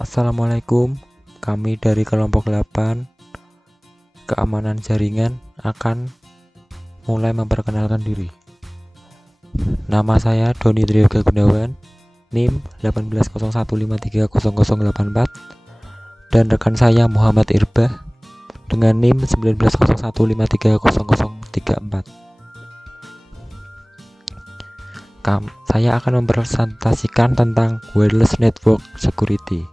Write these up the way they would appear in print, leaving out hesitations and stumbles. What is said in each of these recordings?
Assalamualaikum, kami dari kelompok 8 keamanan jaringan akan mulai memperkenalkan diri. Nama saya Doni Triyoga Gunawan, NIM 1801530084, dan rekan saya Muhammad Irbah dengan NIM 1901530034. Saya akan mempresentasikan tentang wireless network security.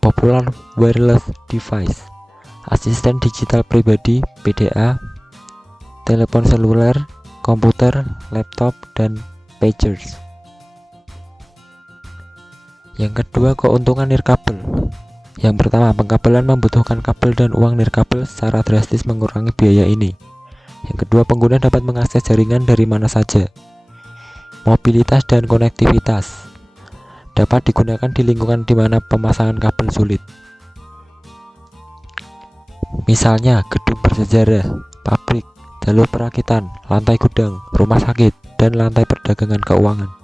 Popular wireless device, asisten digital pribadi PDA, telepon seluler, komputer, laptop, dan pagers. Yang kedua, keuntungan nirkabel. Yang pertama, pengkabelan membutuhkan kabel dan uang nirkabel secara drastis mengurangi biaya ini. Yang kedua, pengguna dapat mengakses jaringan dari mana saja. Mobilitas dan konektivitas dapat digunakan di lingkungan di mana pemasangan kabel sulit. Misalnya gedung bersejarah, pabrik, jalur perakitan, lantai gudang, rumah sakit, dan lantai perdagangan keuangan.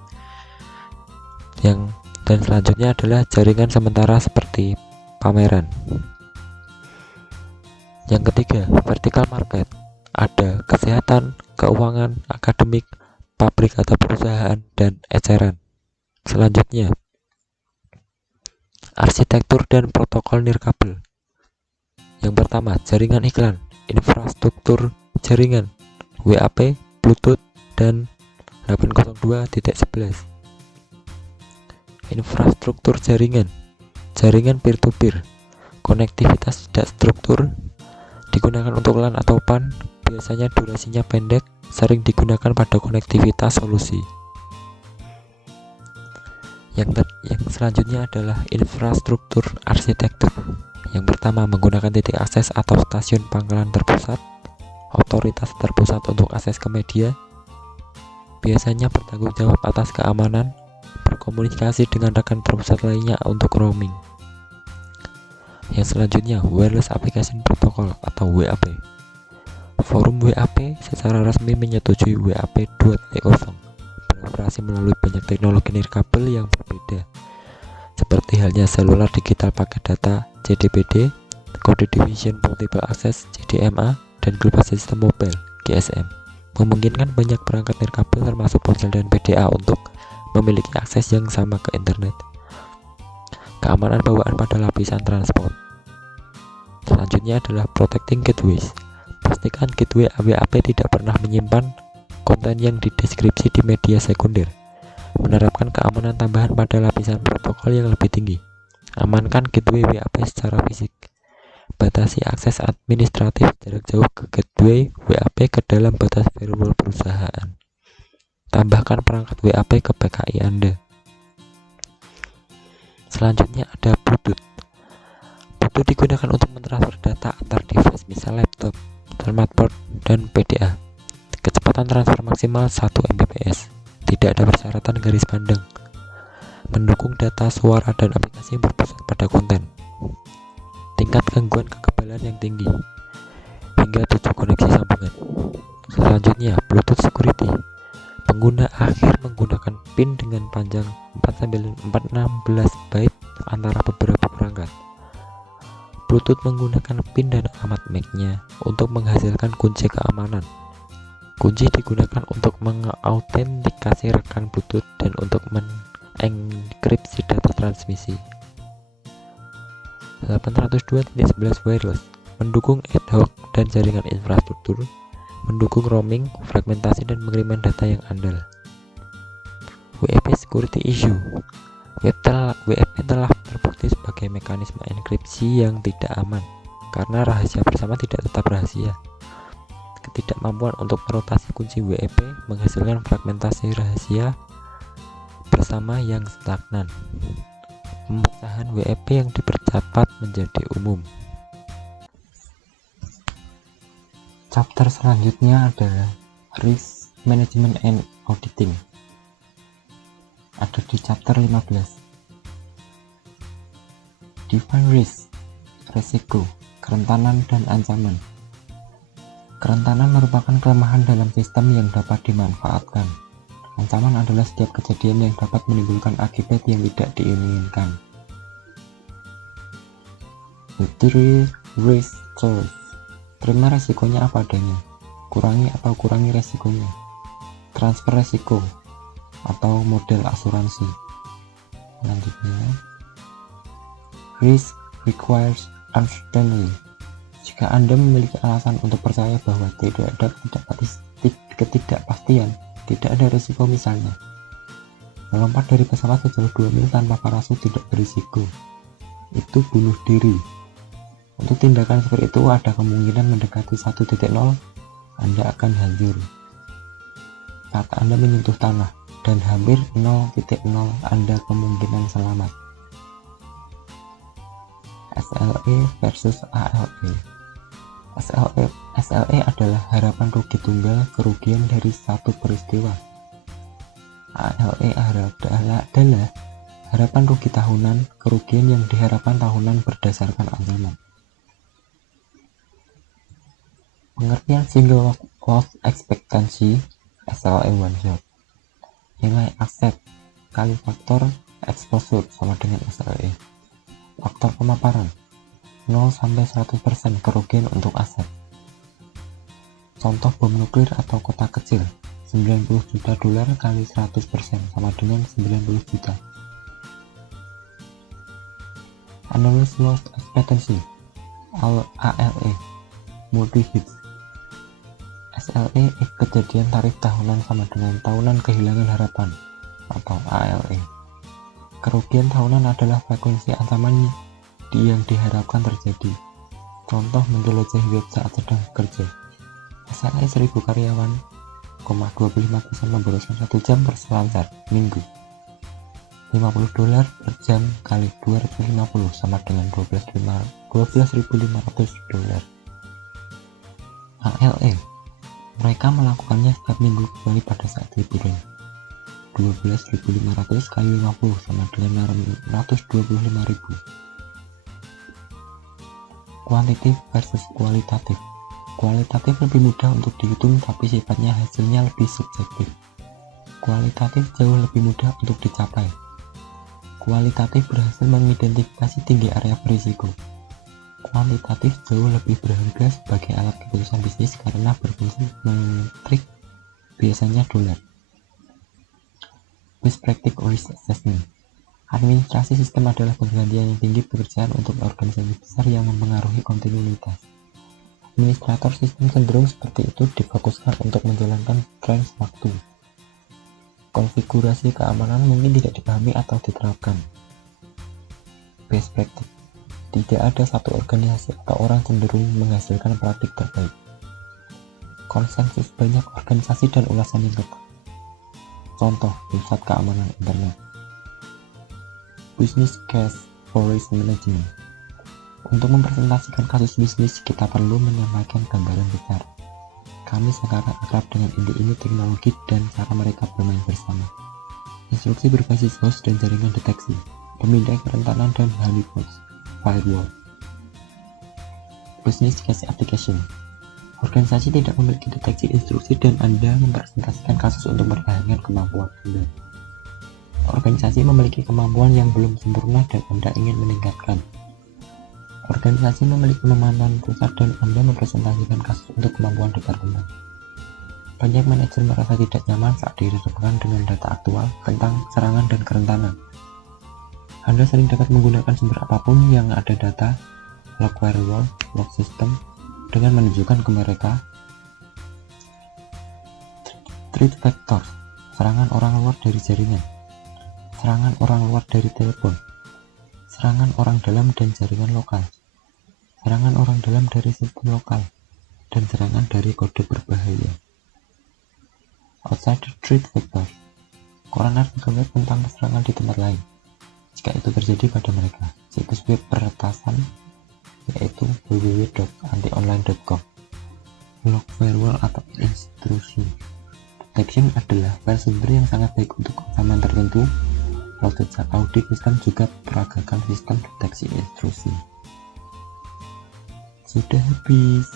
Dan selanjutnya adalah jaringan sementara seperti pameran. Yang ketiga, vertical market. Ada kesehatan, keuangan, akademik, pabrik atau perusahaan, dan eceran. Selanjutnya, arsitektur dan protokol nirkabel. Yang pertama, jaringan iklan, infrastruktur jaringan, WAP, Bluetooth, dan 802.11. Infrastruktur jaringan, jaringan peer-to-peer, konektivitas tidak struktur, digunakan untuk LAN atau PAN, biasanya durasinya pendek, sering digunakan pada konektivitas solusi. Yang selanjutnya adalah infrastruktur arsitektur. Yang pertama, menggunakan titik akses atau stasiun pangkalan terpusat, otoritas terpusat untuk akses ke media, biasanya bertanggung jawab atas keamanan, berkomunikasi dengan rekan terpusat lainnya untuk roaming. Yang selanjutnya, wireless application protocol atau WAP. Forum WAP secara resmi menyetujui WAP 2.0, beroperasi melalui banyak teknologi nirkabel yang berbeda, seperti halnya seluler digital paket data CDPD, Code Division Multiple Access CDMA, dan Global System Mobile GSM, memungkinkan banyak perangkat nirkabel termasuk ponsel dan PDA untuk memiliki akses yang sama ke internet. Keamanan bawaan pada lapisan transport. Selanjutnya adalah protecting gateways. Pastikan gateway WAP tidak pernah menyimpan konten yang dideskripsi di media sekunder. Menerapkan keamanan tambahan pada lapisan protokol yang lebih tinggi. Amankan gateway WAP secara fisik. Batasi akses administratif jarak jauh ke gateway WAP ke dalam batas firewall perusahaan. Tambahkan perangkat WAP ke PKI Anda. Selanjutnya ada Bluetooth. Bluetooth digunakan untuk mentransfer data antar device, misal laptop, smartphone, dan PDA. Kecepatan transfer maksimal 1 Mbps. Tidak ada persyaratan garis pandang. Mendukung data, suara, dan aplikasi yang berpusat pada konten. Tingkat gangguan kekebalan yang tinggi, hingga 7 koneksi sambungan. Selanjutnya, Bluetooth security. Pengguna akhir menggunakan PIN dengan panjang 416 byte antara beberapa perangkat. Bluetooth menggunakan PIN dan alamat MAC-nya untuk menghasilkan kunci keamanan. Kunci digunakan untuk mengautentikasi rekan Bluetooth dan untuk mengenkripsi data transmisi. 802.11 wireless mendukung ad hoc dan jaringan infrastruktur, mendukung roaming, fragmentasi, dan pengiriman data yang andal. WAP security issue. WAP telah terbukti sebagai mekanisme enkripsi yang tidak aman karena rahasia bersama tidak tetap rahasia. Ketidakmampuan untuk merotasi kunci WAP menghasilkan fragmentasi rahasia bersama yang stagnan. Pemecahan WAP yang dipercepat menjadi umum. Chapter selanjutnya adalah Risk Management and Auditing. Ada di chapter 15. Define risk, resiko, kerentanan, dan ancaman. Kerentanan merupakan kelemahan dalam sistem yang dapat dimanfaatkan. Ancaman adalah setiap kejadian yang dapat menimbulkan akibat yang tidak diinginkan. The risk choice. Terima resikonya apa adanya, kurangi atau kurangi resikonya. Transfer resiko atau model asuransi. Selanjutnya, risk requires uncertainty. Jika Anda memiliki alasan untuk percaya bahwa tidak ada ketidakpastian, tidak ada risiko, misalnya melompat dari pesawat sejauh 2 mil tanpa parasut tidak berisiko, itu bunuh diri. Untuk tindakan seperti itu ada kemungkinan mendekati 1.0 Anda akan hancur saat Anda menyentuh tanah, dan hampir 0.0 Anda kemungkinan selamat. SLE versus ALE. SLE adalah harapan rugi tunggal kerugian dari satu peristiwa. ALE adalah harapan rugi tahunan kerugian yang diharapkan tahunan berdasarkan ancaman. Pengertian single loss expectancy SLE one shot. Nilai aset kali faktor exposure sama dengan SLE. Faktor pemaparan 0-100% kerugian untuk aset. Contoh bom nuklir atau kota kecil, $90 juta kali 100% sama dengan 90 juta. Annual loss expectancy ALE multi hits. SLE kejadian tarif tahunan sama dengan tahunan kehilangan harapan atau ALE. Kerugian tahunan adalah frekuensi ancaman yang diharapkan terjadi. Contoh menjelajahi web saat sedang bekerja. SLE 1000 karyawan, 25% memboroskan 1 jam per selancar minggu. $50 per jam kali 250 sama dengan $12.500. ALE, mereka melakukannya setiap minggu kecuali pada saat liburan. 12.500 kali 50 sama dengan 625.000. Kuantitatif versus kualitatif. Kualitatif lebih mudah untuk dihitung tapi sifatnya hasilnya lebih subjektif. Kualitatif jauh lebih mudah untuk dicapai. Kualitatif berhasil mengidentifikasi tinggi area berisiko. Kuantitatif jauh lebih berharga sebagai alat keputusan bisnis karena berfungsi metrik, biasanya dolar. Best Practice Risk Assessment. Administrasi sistem adalah penggantian yang tinggi pekerjaan untuk organisasi besar yang mempengaruhi kontinuitas. Administrator sistem cenderung seperti itu difokuskan untuk menjalankan tren waktu. Konfigurasi keamanan mungkin tidak dipahami atau diterapkan. Best practice. Tidak ada satu organisasi atau orang cenderung menghasilkan praktik terbaik. Konsensus banyak organisasi dan ulasan yang ketat. Contoh, pusat keamanan internet. Business case for risk management. Untuk mempresentasikan kasus bisnis, kita perlu menyampaikan gambaran besar. Kami sekarang akrab dengan inti-inti teknologi dan cara mereka bermain bersama. Instruksi berbasis host dan jaringan deteksi, pemindai kerentanan dan honeypots, firewall. Business case application. Organisasi tidak memiliki deteksi instruksi dan Anda mempresentasikan kasus untuk mempertahankan kemampuan Anda. Organisasi memiliki kemampuan yang belum sempurna dan Anda ingin meningkatkan. Organisasi memiliki pemahaman pusat dan Anda mempresentasikan kasus untuk kemampuan departemen. Banyak manajer merasa tidak nyaman saat dihadapkan dengan data aktual tentang serangan dan kerentanan. Anda sering dapat menggunakan sumber apapun yang ada data, log firewall, log system, dengan menunjukkan ke mereka. Threat vector, serangan orang luar dari jaringan, serangan orang luar dari telepon, serangan orang dalam dan jaringan lokal, serangan orang dalam dari sistem lokal, dan serangan dari kode berbahaya. Outsider threat vector, koran artikel web tentang serangan di tempat lain, jika itu terjadi pada mereka. Situs web peretasan, yaitu www.antionline.com. Log firewall atau intrusion detection adalah file sumber yang sangat baik untuk ancaman tertentu. Audit sistem juga peragakan sistem deteksi intrusi. Sudah habis.